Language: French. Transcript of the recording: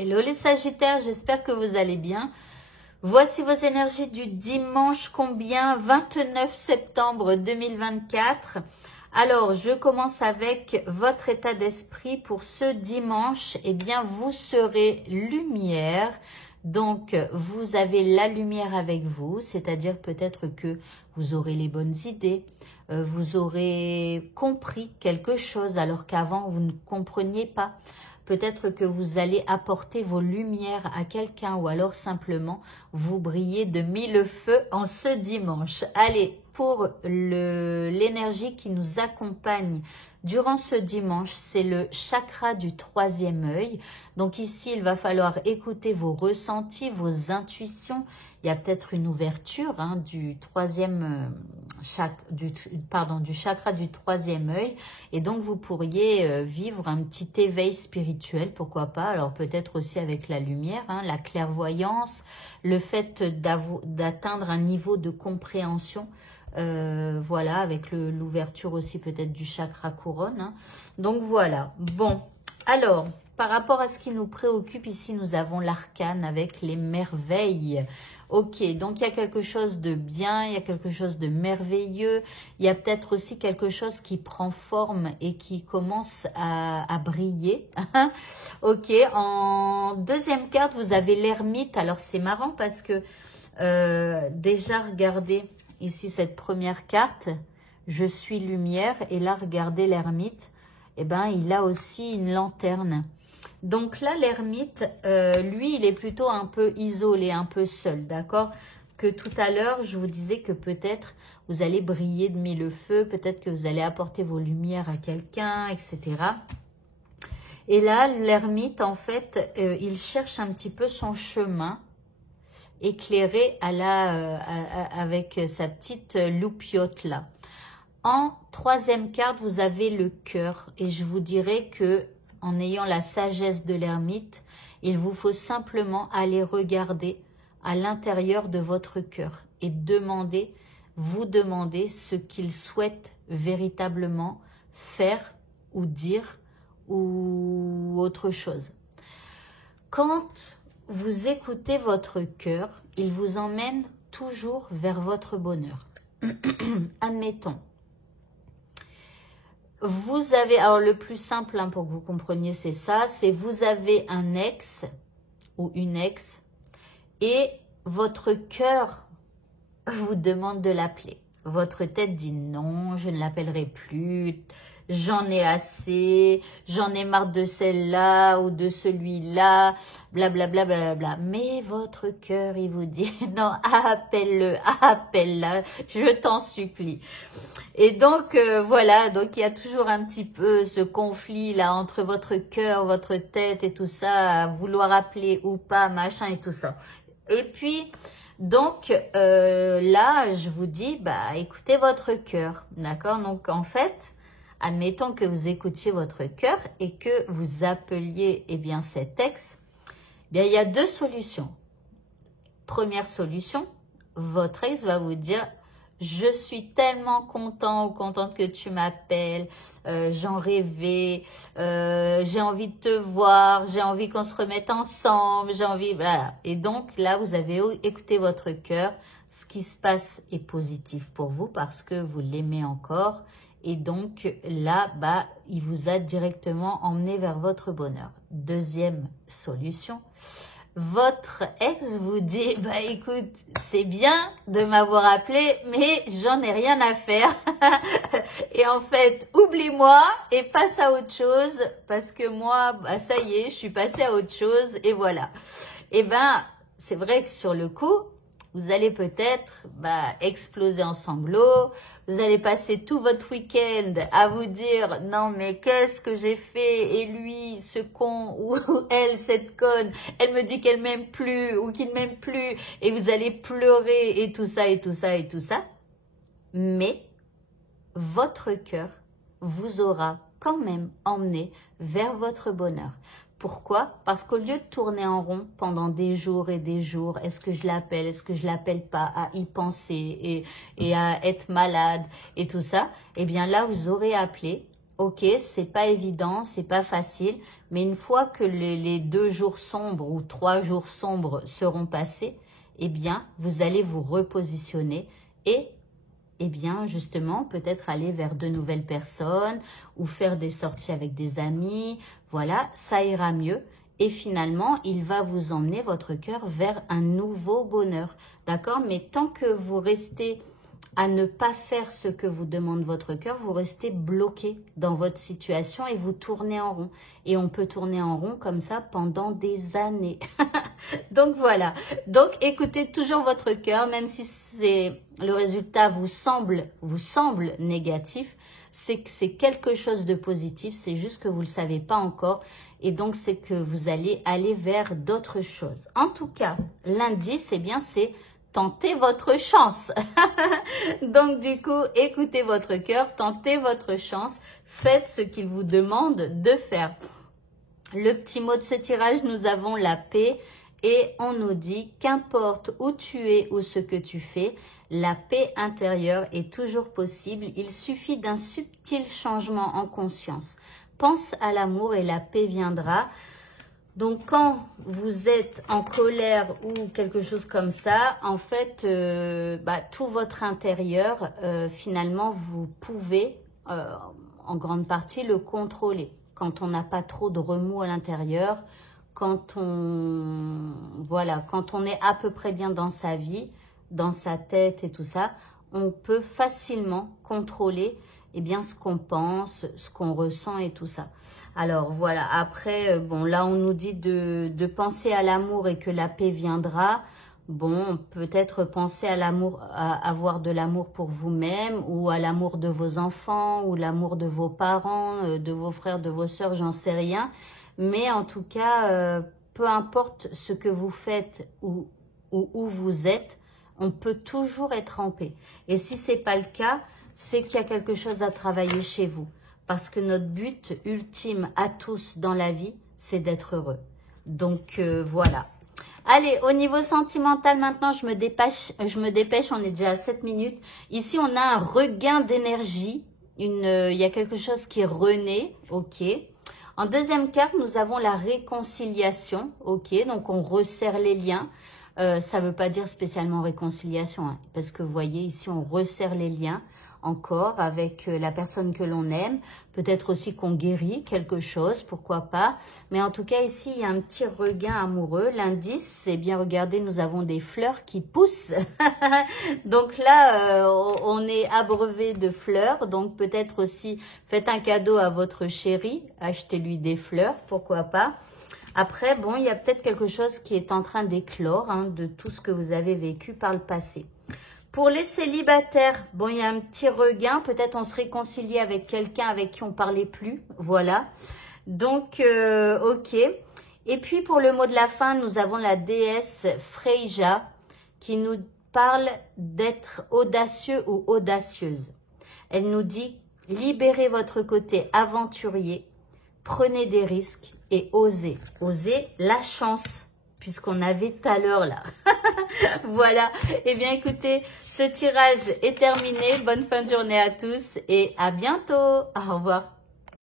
Hello les Sagittaires, j'espère que vous allez bien. Voici vos énergies du dimanche combien 29 septembre 2024. Alors, je commence avec votre état d'esprit pour ce dimanche. Eh bien, vous serez lumière. Donc, vous avez la lumière avec vous, c'est-à-dire peut-être que vous aurez les bonnes idées, vous aurez compris quelque chose alors qu'avant, vous ne compreniez pas. Peut-être que vous allez apporter vos lumières à quelqu'un ou alors simplement vous brillez de mille feux en ce dimanche. Allez, pour l'énergie qui nous accompagne durant ce dimanche, c'est le chakra du troisième œil. Donc ici, il va falloir écouter vos ressentis, vos intuitions. Il y a peut-être une ouverture du chakra du troisième œil. Et donc, vous pourriez vivre un petit éveil spirituel, pourquoi pas. Alors, peut-être aussi avec la lumière, la clairvoyance, le fait d'atteindre un niveau de compréhension. Voilà, avec l'ouverture aussi peut-être du chakra couronne. Donc, voilà. Bon, alors, par rapport à ce qui nous préoccupe, ici, nous avons l'arcane avec les merveilles. Ok, donc il y a quelque chose de bien, il y a quelque chose de merveilleux. Il y a peut-être aussi quelque chose qui prend forme et qui commence à briller. Ok, en deuxième carte, vous avez l'ermite. Alors, c'est marrant parce que déjà, regardez ici cette première carte. Je suis lumière. Et là, regardez l'ermite. Eh ben, il a aussi une lanterne. Donc là, l'ermite, lui, il est plutôt un peu isolé, un peu seul, d'accord? Que tout à l'heure, je vous disais que peut-être vous allez briller de mille feux, peut-être que vous allez apporter vos lumières à quelqu'un, etc. Et là, l'ermite, en fait, il cherche un petit peu son chemin éclairé avec sa petite loupiote là. En troisième carte, vous avez le cœur. Et je vous dirais que en ayant la sagesse de l'ermite, il vous faut simplement aller regarder à l'intérieur de votre cœur et vous demander ce qu'il souhaite véritablement faire ou dire ou autre chose. Quand vous écoutez votre cœur, il vous emmène toujours vers votre bonheur. Admettons. Vous avez, alors le plus simple pour que vous compreniez, c'est ça, c'est vous avez un ex ou une ex et votre cœur vous demande de l'appeler. Votre tête dit non, je ne l'appellerai plus, j'en ai assez, j'en ai marre de celle-là ou de celui-là, blablabla, blablabla. Mais votre cœur, il vous dit non, appelle-le, appelle-la, je t'en supplie. Et donc, voilà, donc il y a toujours un petit peu ce conflit là entre votre cœur, votre tête et tout ça, à vouloir appeler ou pas, machin et tout ça. Et puis, donc là, je vous dis, écoutez votre cœur, d'accord? Donc, en fait, admettons que vous écoutiez votre cœur et que vous appeliez, cet ex, il y a deux solutions. Première solution, votre ex va vous dire, je suis tellement content ou contente que tu m'appelles, j'en rêvais, j'ai envie de te voir, j'ai envie qu'on se remette ensemble, j'ai envie, voilà. Et donc là, vous avez écouté votre cœur, ce qui se passe est positif pour vous parce que vous l'aimez encore. Et donc là, il vous a directement emmené vers votre bonheur. Deuxième solution. Votre ex vous dit, écoute, c'est bien de m'avoir appelé, mais j'en ai rien à faire. Et en fait, oublie-moi et passe à autre chose, parce que moi, ça y est, je suis passée à autre chose, et voilà. Et c'est vrai que sur le coup, vous allez peut-être exploser en sanglots, vous allez passer tout votre week-end à vous dire « Non, mais qu'est-ce que j'ai fait ?» Et lui, ce con, ou elle, cette conne, elle me dit qu'elle m'aime plus ou qu'il m'aime plus. Et vous allez pleurer et tout ça, et tout ça, et tout ça. Mais votre cœur vous aura quand même emmené vers votre bonheur. Pourquoi? Parce qu'au lieu de tourner en rond pendant des jours et des jours, est-ce que je l'appelle, est-ce que je l'appelle pas, à y penser et à être malade et tout ça, eh bien là, vous aurez appelé ok, c'est pas évident, c'est pas facile, mais une fois que les 2 jours sombres ou 3 jours sombres seront passés, eh bien, vous allez vous repositionner et, eh bien, justement, peut-être aller vers de nouvelles personnes ou faire des sorties avec des amis. Voilà, ça ira mieux. Et finalement, il va vous emmener votre cœur vers un nouveau bonheur. D'accord? Mais tant que vous restez à ne pas faire ce que vous demande votre cœur, vous restez bloqué dans votre situation et vous tournez en rond. Et on peut tourner en rond comme ça pendant des années. Donc voilà. Donc écoutez toujours votre cœur, même si le résultat vous semble négatif, c'est que c'est quelque chose de positif, c'est juste que vous ne le savez pas encore. Et donc c'est que vous allez aller vers d'autres choses. En tout cas, l'indice, eh bien c'est tentez votre chance. Donc du coup, écoutez votre cœur, tentez votre chance, faites ce qu'il vous demande de faire. Le petit mot de ce tirage, nous avons la paix et on nous dit qu'importe où tu es ou ce que tu fais, la paix intérieure est toujours possible. Il suffit d'un subtil changement en conscience. Pense à l'amour et la paix viendra. Donc, quand vous êtes en colère ou quelque chose comme ça, en fait, tout votre intérieur, finalement, vous pouvez, en grande partie, le contrôler. Quand on n'a pas trop de remous à l'intérieur, quand on est à peu près bien dans sa vie, dans sa tête et tout ça, on peut facilement contrôler eh bien, ce qu'on pense, ce qu'on ressent et tout ça. Alors voilà, après, bon, là on nous dit de penser à l'amour et que la paix viendra. Bon, peut-être penser à l'amour, à avoir de l'amour pour vous-même ou à l'amour de vos enfants ou l'amour de vos parents, de vos frères, de vos sœurs, j'en sais rien. Mais en tout cas, peu importe ce que vous faites ou où vous êtes, on peut toujours être en paix. Et si ce n'est pas le cas, c'est qu'il y a quelque chose à travailler chez vous. Parce que notre but ultime à tous dans la vie, c'est d'être heureux. Donc voilà. Allez, au niveau sentimental maintenant, je me dépêche, on est déjà à 7 minutes. Ici, on a un regain d'énergie. Il y a quelque chose qui est renaît, ok. En deuxième carte, nous avons la réconciliation, ok. Donc, on resserre les liens. Ça ne veut pas dire spécialement réconciliation, hein, parce que vous voyez, ici, on resserre les liens encore avec la personne que l'on aime. Peut-être aussi qu'on guérit quelque chose, pourquoi pas. Mais en tout cas, ici, il y a un petit regain amoureux. L'indice, c'est bien, regardez, nous avons des fleurs qui poussent. Donc là, on est abreuvé de fleurs. Donc peut-être aussi, faites un cadeau à votre chéri. Achetez-lui des fleurs, pourquoi pas. Après, bon, il y a peut-être quelque chose qui est en train d'éclore hein, de tout ce que vous avez vécu par le passé. Pour les célibataires, bon, il y a un petit regain. Peut-être on se réconcilie avec quelqu'un avec qui on ne parlait plus. Voilà. Donc, ok. Et puis, pour le mot de la fin, nous avons la déesse Freyja qui nous parle d'être audacieux ou audacieuse. Elle nous dit, libérez votre côté aventurier, prenez des risques et osez. Osez la chance, puisqu'on avait tout à l'heure là. Voilà. Eh bien, écoutez, ce tirage est terminé. Bonne fin de journée à tous et à bientôt. Au revoir.